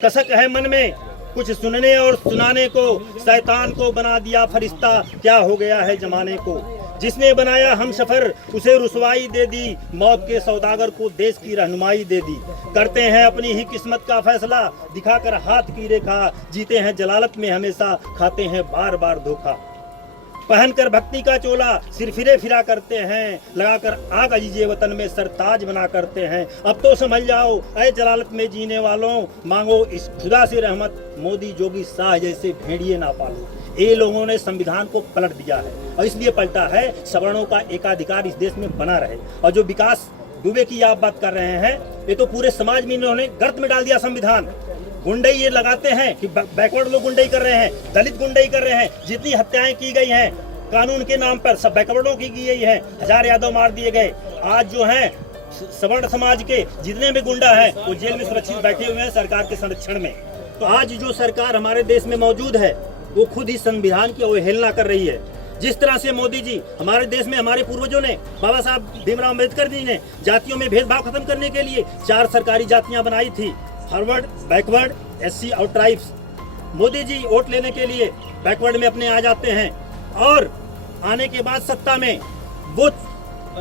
कसक है मन में कुछ सुनने और सुनाने को, शैतान को बना दिया फरिश्ता, क्या हो गया है जमाने को। जिसने बनाया हम सफर उसे रुसवाई दे दी, मौत के सौदागर को देश की रहनुमाई दे दी। करते हैं अपनी ही किस्मत का फैसला, दिखाकर हाथ की रेखा, जीते हैं जलालत में हमेशा, खाते हैं बार बार धोखा। पहनकर भक्ति का चोला सिर फिरे फिरा करते हैं, लगाकर आग अजीजे वतन में सरताज बना करते हैं। अब तो समझ जाओ ऐ जलालत में जीने वालों, मांगो इस खुदा से रहमत, मोदी जोगी शाह जैसे भेड़िए ना पालो। ये लोगों ने संविधान को पलट दिया है और इसलिए पलटा है सवर्णों का एकाधिकार इस देश में बना रहे। और जो विकास दुबे की आप बात कर रहे हैं, ये तो पूरे समाज में इन्होंने गर्त में डाल दिया संविधान। गुंडई ये लगाते हैं कि बैकवर्ड लोग गुंडई कर रहे हैं, दलित गुंडई कर रहे हैं। जितनी हत्याएं की गई हैं कानून के नाम पर सब बैकवर्डों की गई है। 1000 यादव मार दिए गए। आज जो हैं सवर्ण समाज के जितने भी गुंडा हैं वो जेल में सुरक्षित बैठे हुए हैं सरकार के संरक्षण में। तो आज जो सरकार हमारे देश में मौजूद है वो खुद ही संविधान की अवहेलना कर रही है। जिस तरह से मोदी जी हमारे देश में हमारे पूर्वजों ने, बाबा साहब भीमराव अम्बेडकर जी ने जातियों में भेदभाव खत्म करने के लिए 4 सरकारी जातियां बनाई थी, फॉरवर्ड, बैकवर्ड, एससी और ट्राइब्स। मोदी जी वोट लेने के लिए बैकवर्ड में अपने आ जाते हैं और आने के बाद सत्ता में वो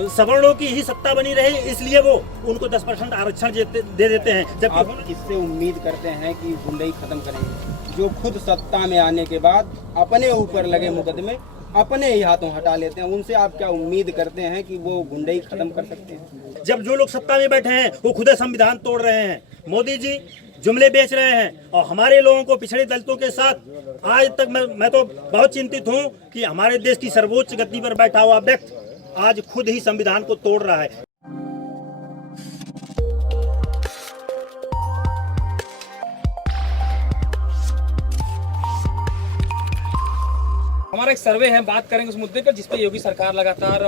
सवर्णों की ही सत्ता बनी रही, इसलिए वो उनको 10% आरक्षण दे देते हैं। जब आप इससे उम्मीद करते हैं कि गुंडई खत्म करेंगे, जो खुद सत्ता में आने के बाद अपने ऊपर लगे मुकदमे अपने ही हाथों हटा लेते हैं, उनसे आप क्या उम्मीद करते हैं कि वो गुंडई खत्म कर सकते हैं? जब जो लोग सत्ता में बैठे हैं वो खुद संविधान तोड़ रहे हैं। मोदी जी जुमले बेच रहे हैं और हमारे लोगों को, पिछड़े दलितों के साथ आज तक मैं तो बहुत चिंतित हूं कि हमारे देश की सर्वोच्च गद्दी पर बैठा हुआ व्यक्ति आज खुद ही संविधान को तोड़ रहा है। हमारा एक सर्वे है, बात करेंगे उस मुद्दे पर जिसपे योगी सरकार लगातार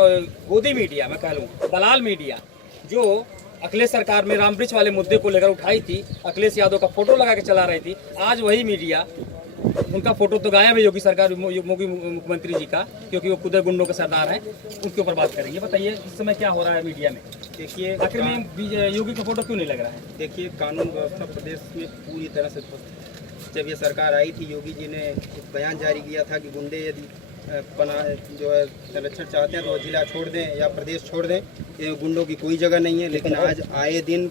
गोदी मीडिया, मैं कह लूँ दलाल मीडिया, जो अखिलेश सरकार में रामवृक्ष वाले मुद्दे को लेकर उठाई थी, अखिलेश यादव का फोटो लगा के चला रही थी, आज वही मीडिया, उनका फोटो तो गायब है योगी सरकार, योगी मुख्यमंत्री जी का, क्योंकि वो खुद गुंडों के सरदार हैं। उनके ऊपर बात करेंगे। बताइए इस समय क्या हो रहा है मीडिया में? देखिए, आखिर में योगी का फोटो क्यों नहीं लग रहा है? देखिए, कानून व्यवस्था प्रदेश में पूरी तरह से ध्वस्त है। जब ये सरकार आई थी, योगी जी ने एक बयान जारी किया था कि गुंडे यदि जो है संरक्षण चाहते हैं तो वो जिला छोड़ दें या प्रदेश छोड़ दें, ये गुंडों की कोई जगह नहीं है। लेकिन आज आए दिन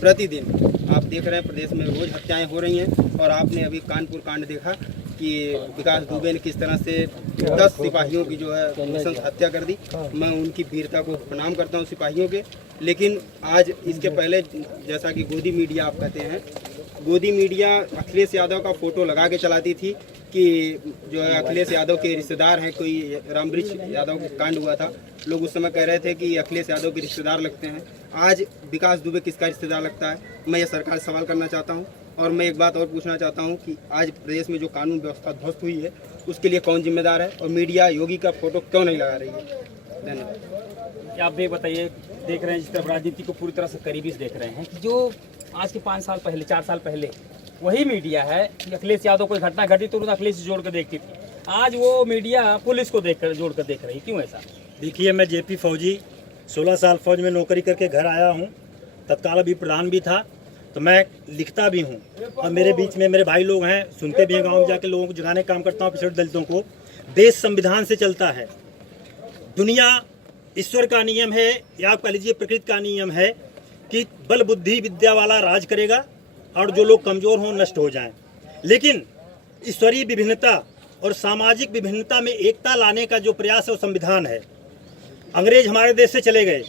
प्रतिदिन आप देख रहे हैं प्रदेश में रोज हत्याएं हो रही हैं। और आपने अभी कानपुर कांड देखा कि विकास दुबे ने किस तरह से 10 सिपाहियों की जो है नृशंस हत्या कर दी। मैं उनकी वीरता को प्रणाम करता हूं सिपाहियों के। लेकिन आज इसके पहले जैसा कि गोदी मीडिया आप कहते हैं, गोदी मीडिया अखिलेश यादव का फोटो लगा के चलाती थी कि जो है अखिलेश यादव के रिश्तेदार हैं। कोई रामवृक्ष यादव का कांड हुआ था, लोग उस समय कह रहे थे कि अखिलेश यादव के रिश्तेदार लगते हैं। आज विकास दुबे किसका रिश्तेदार लगता है? मैं ये सरकार से सवाल करना चाहता हूँ। और मैं एक बात और पूछना चाहता हूँ कि आज प्रदेश में जो कानून व्यवस्था ध्वस्त हुई है उसके लिए कौन जिम्मेदार है और मीडिया योगी का फोटो क्यों नहीं लगा रही है? धन्यवाद। आप भी बताइए, देख रहे हैं जिस तरह राजनीति को पूरी तरह से करीबी से देख रहे हैं कि जो आज के 5 साल पहले, 4 साल पहले वही मीडिया है कि अखिलेश यादव कोई घटना घटी तो अखिलेश से जोड़ कर देखती थी, आज वो मीडिया पुलिस को जोड़ कर देख रही। क्यों ऐसा? देखिए, मैं जेपी फौजी 16 साल फौज में नौकरी करके घर आया हूँ, तत्काल अभी प्रधान भी था, तो मैं लिखता भी हूँ और मेरे बीच में मेरे भाई लोग हैं, सुनते भी हैं, गाँव में जाके लोगों को जगाने का काम करता हूँ, पिछड़े दलितों को। देश संविधान से चलता है, दुनिया ईश्वर का नियम है या आप कह लीजिए प्रकृति का नियम है कि बल बुद्धि विद्या वाला राज करेगा और जो लोग कमजोर हों नष्ट हो जाएं। लेकिन ईश्वरीय विभिन्नता और सामाजिक विभिन्नता में एकता लाने का जो प्रयास है वो संविधान है। अंग्रेज हमारे देश से चले गए,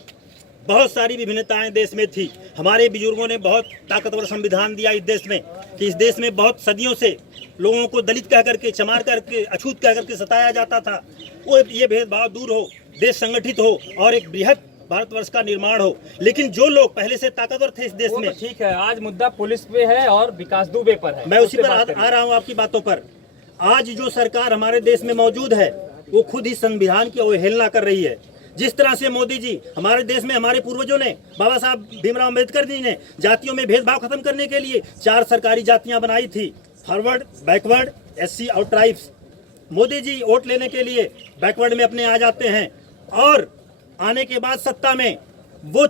बहुत सारी विभिन्नताएं देश में थी। हमारे बुजुर्गों ने बहुत ताकतवर संविधान दिया इस देश में कि इस देश में बहुत सदियों से लोगों को दलित कह करके, चमार करके, अछूत कह करके सताया जाता था। वो ये भेदभाव दूर हो, देश संगठित हो और एक बृहद भारतवर्ष का निर्माण हो। लेकिन जो लोग पहले से ताकतवर थे इस देश में, ठीक है, आज मुद्दा पुलिस पे है और विकास दुबे पर है, मैं उसी पर आ रहा हूँ आपकी बातों पर। आज जो सरकार हमारे देश में मौजूद है वो खुद ही संविधान की अवहेलना कर रही है। जिस तरह से मोदी जी हमारे देश में हमारे पूर्वजों ने, बाबा साहब भीमराव अम्बेडकर जी ने जातियों में भेदभाव खत्म करने के लिए 4 सरकारी जातियां बनाई थी, फॉरवर्ड, बैकवर्ड, एससी और ट्राइब्स। मोदी जी वोट लेने के लिए बैकवर्ड में अपने आ जाते हैं और आने के बाद सत्ता में वो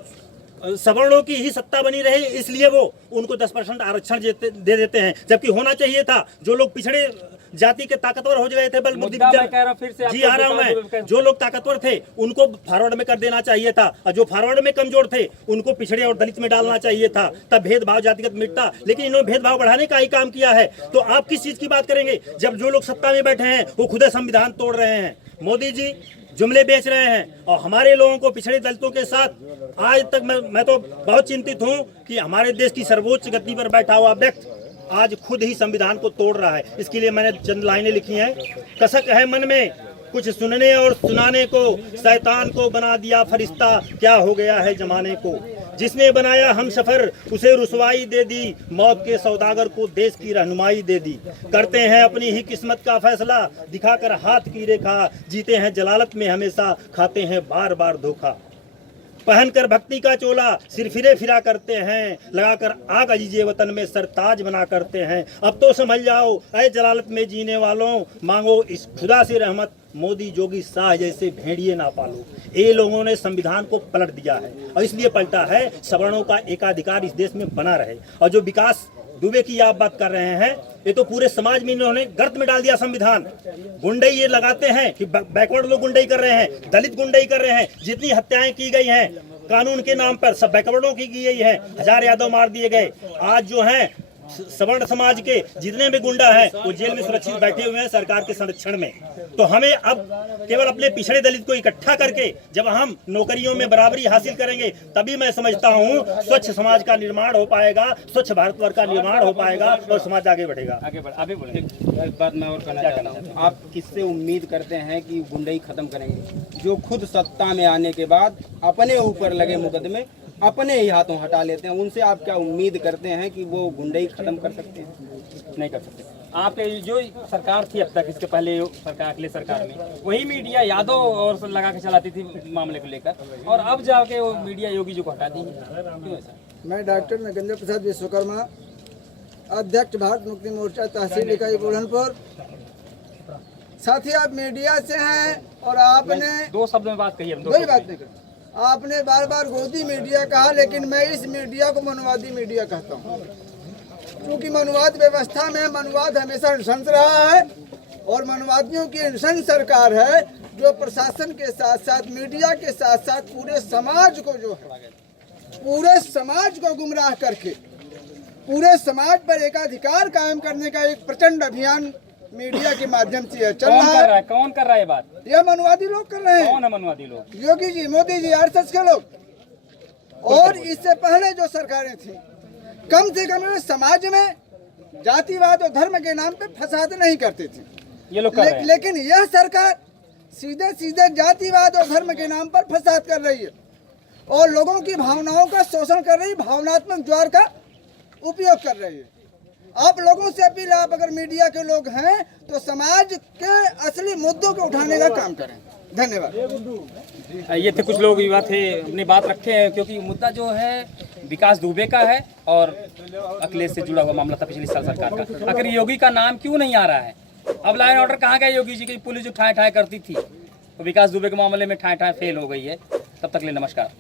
सवर्णों की ही सत्ता बनी रहे, इसलिए वो उनको 10% आरक्षण दे देते हैं, जबकि होना चाहिए था जो लोग पिछड़े जाति के ताकतवर हो गए थे बल बुद्धि विद्या, जी आ रहा हूं मैं, जो लोग ताकतवर थे उनको फॉरवर्ड में कर देना चाहिए था, और जो फॉरवर्ड में कमजोर थे उनको पिछड़े और दलित में डालना चाहिए था, तब भेदभाव जातिगत मिटता। लेकिन इन्होंने भेदभाव बढ़ाने का ही काम किया है। तो आप किस चीज की बात करेंगे जब जो लोग सत्ता में बैठे हैं वो खुद संविधान तोड़ रहे हैं। मोदी जी जुमले बेच रहे हैं और हमारे लोगों को, पिछड़े दलितों के साथ आज तक मैं तो बहुत चिंतित हूं कि हमारे देश की सर्वोच्च गद्दी पर बैठा हुआ व्यक्ति आज खुद ही संविधान को तोड़ रहा है। इसके लिए मैंने चंद लाइनें लिखी हैं। कसक है मन में कुछ सुनने और सुनाने को, शैतान को बना दिया फरिश्ता, क्या हो गया है जमाने को। जिसने बनाया हम सफर उसे रुसवाई दे दी, मौत के सौदागर को देश की रहनुमाई दे दी। करते हैं अपनी ही किस्मत का फैसला, दिखाकर हाथ की रेखा, जीते हैं जलालत में हमेशा, खाते हैं बार बार धोखा। पहनकर भक्ति का चोला सिर फिरे फिरा करते हैं, लगाकर आग अजीजे वतन में सरताज बना करते हैं। अब तो समझ जाओ ऐ जलालत में जीने वालों, मांगो इस खुदा से रहमत, मोदी जोगी शाह जैसे भेड़िए ना पालो। ये लोगों ने संविधान को पलट दिया है और इसलिए पलटा है सवर्णों का एकाधिकार इस देश में बना रहे। और जो विकास दुबे की आप बात कर रहे हैं, ये तो पूरे समाज में इन्होंने गर्त में डाल दिया संविधान। गुंडई ये लगाते हैं कि बैकवर्ड लोग गुंडई कर रहे हैं, दलित गुंडई कर रहे हैं, जितनी हत्याएं की गई हैं कानून के नाम पर सब बैकवर्डों की गई है। 1000 यादव मार दिए गए। आज जो हैं सवर्ण समाज के जितने भी गुंडा हैं वो जेल में सुरक्षित बैठे हुए हैं सरकार के संरक्षण में। तो हमें अब केवल अपने पिछड़े दलित को इकट्ठा करके जब हम नौकरियों में बराबरी हासिल करेंगे तभी मैं समझता हूँ स्वच्छ समाज का निर्माण हो पाएगा, स्वच्छ भारतवर्ष का निर्माण हो पाएगा और समाज आगे बढ़ेगा। एक बात मैं और कहना चाहता हूँ, आप किससे उम्मीद करते हैं कि गुंडई खत्म करेंगे? जो खुद सत्ता में आने के बाद अपने ऊपर लगे मुकदमे अपने ही हाथों हटा लेते हैं, उनसे आप क्या उम्मीद करते हैं कि वो गुंडई खत्म कर सकते हैं? नहीं कर सकते। आपके जो सरकार थी अब तक, इसके पहले सरकार, अगले सरकार में वही मीडिया यादव और लगा के चलाती थी मामले को लेकर, और अब जाके वो मीडिया योगी जी को हटा दी है, क्यों ऐसा? मैं डॉक्टर नगेंद्र प्रसाद विश्वकर्मा, अध्यक्ष भारत मुक्ति मोर्चा तहसील इकाई बुरहानपुर। साथी आप मीडिया से हैं और आपने दो शब्द में बात कही है, कोई बात नहीं कर, आपने बार बार गोदी मीडिया कहा, लेकिन मैं इस मीडिया को मनुवादी मीडिया कहता हूँ, क्योंकि मनुवाद व्यवस्था में मनुवाद हमेशा नृशंस रहा है और मनुवादियों की नृशंस सरकार है जो प्रशासन के साथ साथ मीडिया के साथ साथ पूरे समाज को जो है, पूरे समाज को गुमराह करके पूरे समाज पर एकाधिकार कायम करने का एक प्रचंड अभियान मीडिया के माध्यम से चल रहा है। कौन कर रहा है बात? यह मनुवादी लोग कर रहे हैं। कौन है मनुवादी लोग? योगी जी, मोदी जी, आरएसएस के लोग। और इससे पहले जो सरकारें थी, कम से कम समाज में जातिवाद और धर्म के नाम पे फसाद नहीं करती थी। ये लोग कर रहे हैं। लेकिन यह सरकार सीधे सीधे जातिवाद और धर्म के नाम पर फसाद कर रही है और लोगों की भावनाओं का शोषण कर रही है, भावनात्मक ज्वार का उपयोग कर रही है। आप लोगों से अपील, आप अगर मीडिया के लोग हैं तो समाज के असली मुद्दों को उठाने का काम करें। धन्यवाद। ये थे कुछ लोग युवा थे, अपनी बात रखे हैं, क्योंकि मुद्दा जो है विकास दुबे का है और अखिलेश से जुड़ा हुआ मामला था पिछली साल सरकार का। आखिर योगी का नाम क्यों नहीं आ रहा है? अब लॉ एंड ऑर्डर कहाँ गया योगी जी की? पुलिस जो ठाए ठाए करती थी, तो विकास दुबे के मामले में ठाए ठाए फेल हो गई है। तब तक ले नमस्कार।